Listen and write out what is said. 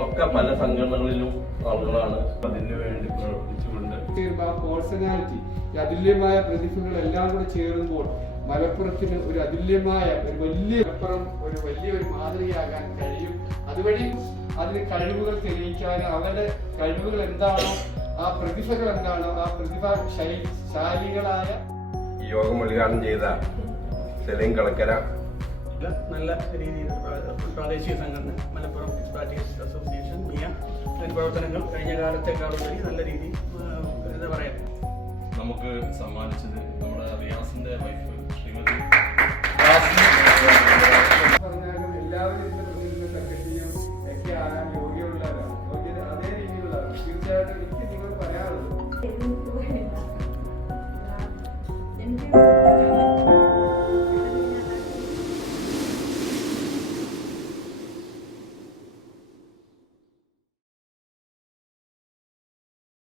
നമ്മളൊക്കെ പല സംഘടനകളിലും ആളുകളാണ് അതിനു വേണ്ടി പ്രവർത്തിച്ചുകൊണ്ട് പേഴ്സണാലിറ്റി, അതുല്യമായ പ്രതിഭകളെല്ലാം കൂടെ ചേരുമ്പോൾ മലപ്പുറത്തിന് ഒരു അതുല്യമായ ഒരു വലിയൊരു മാതൃകയാകാൻ കഴിയും. അതുവഴി അതിന് കഴിവുകൾ തെളിയിക്കാനും അവരുടെ കഴിവുകൾ എന്താണോ, ആ പ്രതിഭകൾ എന്താണോ, ആ പ്രതിഭാശാലികളായ ഈ യോഗം ഉദ്ഘാടനം ചെയ്ത സെലീം കളക്കര നല്ല രീതിയിൽ പ്രാദേശിക സംഘടന മലപ്പുറം എക്സ്പാട്രിയേറ്റ്സ് അസോസിയേഷൻ പ്രവർത്തനങ്ങൾ കഴിഞ്ഞ കാലത്തെക്കാളുപരി നല്ല രീതിയിൽ എന്താ പറയാ നമുക്ക് സമ്മാനിച്ചത് നമ്മുടെ റിയാസിന്റെ വൈഫ് ശ്രീമതി